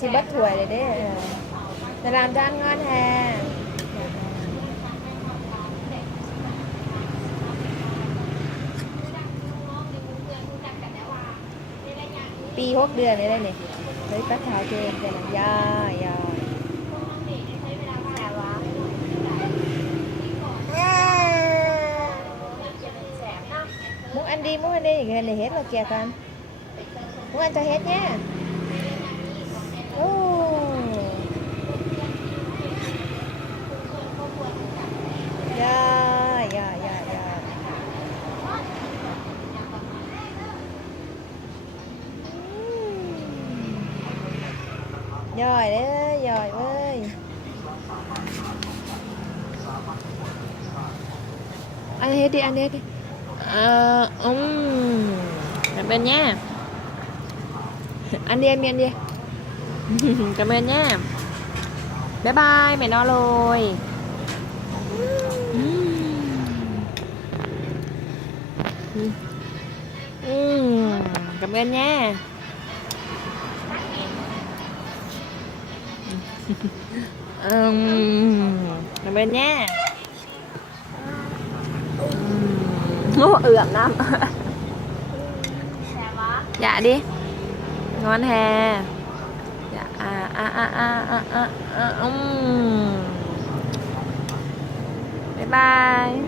สิบัดถ้วยเลยเด้จะรามจ้างงอนแฮปี6 เดือนเลยได้เนี่ยเฮ้ยป้าเท้าเจนแต่น้ำยามุกอันดีมุกอันดีอย่างเงี้ยเลยเฮ็ดเราเกี่ยวกันมุกอันจะเฮ็ดเนี่ยโอ้ยาย่อยเลยย่อยเว้ยอันเฮ็ดดิอันเฮ็ดดิcảm ơn nha ăn đi em đi cảm ơn nha bye bye mẹ no rồi cảm ơn nha cảm ơn nha ẩm lắm dạ đi ngon hà dạ bye bye